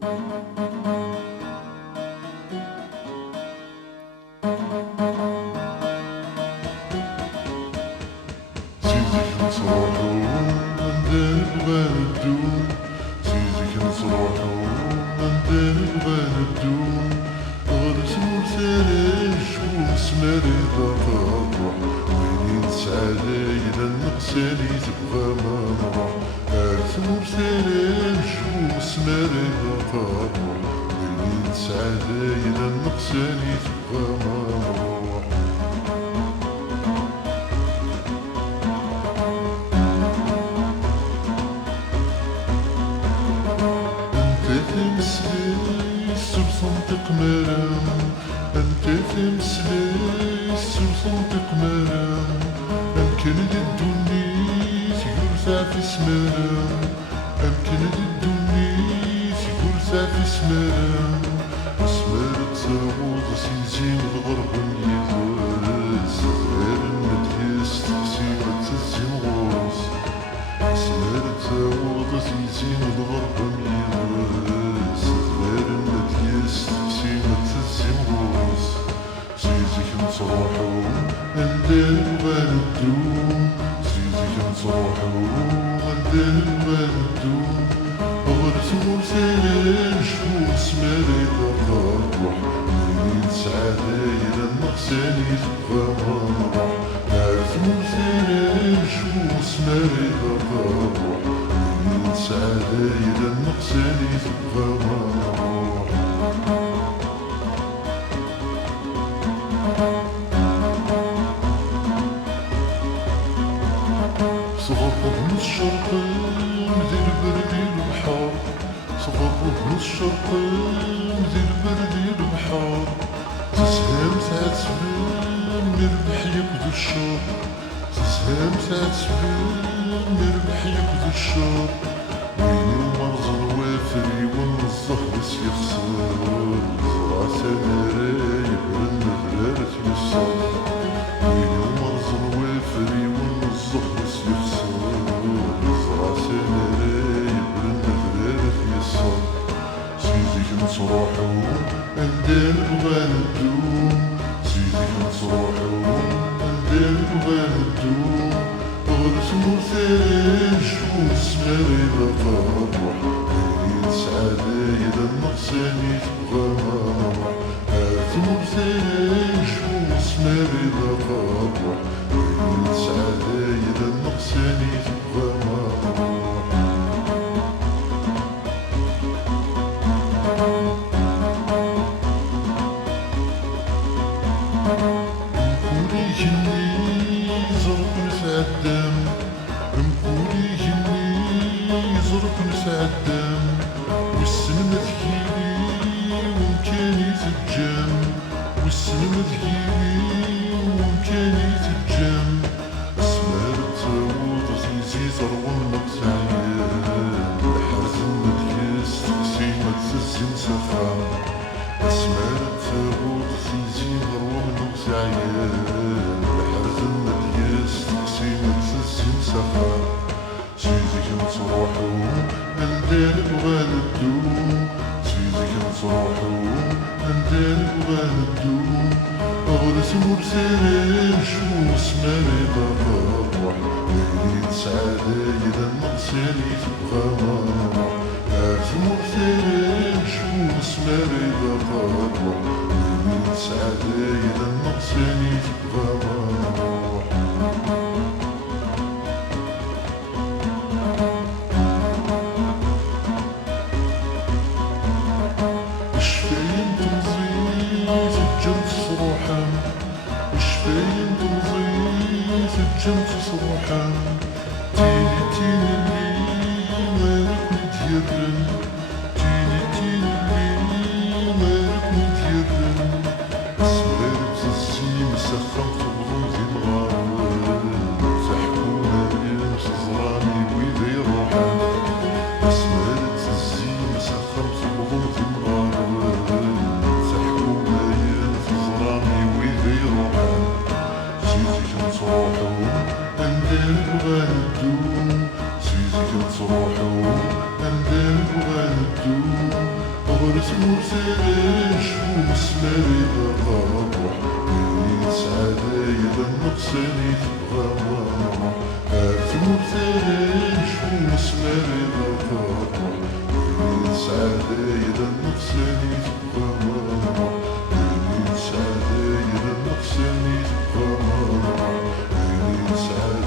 سيدك نصروحو ندير بندو، سيدك نصروحو ندير بندو، غرس مرسالش ومسماري ضغروح، وين نسعى إلى النقسالي تبغى ما نروح، غرس مرسالش ومسماري ضغروح، وين نسعى إلى النقسالي تبغى ما نروح. تمسلي سبسنطق مرام، انت تمسلي سبسنطق مرام، امكن للدنيا يرفع في سمرام، امكن للدنيا يرفع في سمرام، اسمر تزاوض سيزين الغرب يغرس، غير المديس تقسيمة تزين غرس، اسمر تزاوض سيزين الغرب يغرس، غير المديس تقسيمة تزين غرس، سيزيك نصروحو ندير بندو، سيزيك نصروحو ندير بندو، غرس مرسالش ومسماري ضغروح، منين سعادة إلى النقساني تبغى ما نروح، غرس مرسالش ومسماري ضغروح، منين سعادة إلى النقساني تبغى ما نروح. صغرب من الشرق مدير بردي البحر، صغرب من الشرق مدير بردي البحر، تسهام ساعة سبيل مربح يقضي الشر، تسهام ساعة سبيل مربح يقضي الشر، ويني ومرز الوافري والنصهرس يخسر، زرع سماري يبرن ذرارة يسر، ويني ومرز الوافري والنصهرس يخسر، زرع سماري يبرن ذرارة يسر، سيدك نصروحو ندير بندو، سيدك نصروحو ندير بندو، غرس مرسالش ومسماري ضغروح، منين سعادة إلى النقساني تبغى ما نروح، هات مرسالش ومسماري ضغروح، منين سعادة إلى النقساني تبغى ما نروح. مكولي جني زرق نسعدم، مكولي جني زرق نسعدم، والسلمة تجيلي ومكاني تتجم، والسلمة تجيلي ومكاني تتجم، اسمار تزاوض تيزي زروان نقصعيان، الحرز المدياس تقسيمة تزين سخام، اسمار تزاوض تيزي زروان نقصعيان، الحرز المدياس تقسيمة تزين سخام، سيدك نصروحو ندير بندو، سيدك نصروحو ندير بندو، غرس مرسالش ومسماري ضغروح، منين سعادة إلى النقساني تبغى ما نروح، غرس مرسالش ومسماري ضغروح، منين سعادة إلى النقساني تبغى ما نروح. شفاين تمضي تجم صروحا، شفاين تمضي تجم صروحا، تيني تيني اللي مالك متيرن، تيني تيني اللي مالك متيرن، سمار بززي مسخن تبغم ذي الغار، تحكونا يمس زراني ويدا يروحا، سمار بززي مسخن تبغم ذي الغار، تحكونا يمس زراني ويدا يروحا، سيدك نصروحو ندير تموت ريش ومسماري الروح بين سعادة إذا النقصاني تبغى روح تموت ريش ومسماري الروح بين سعادة إذا النقصاني تبغى روح بين سعادة إذا النقصاني تبغى روح بين سعادة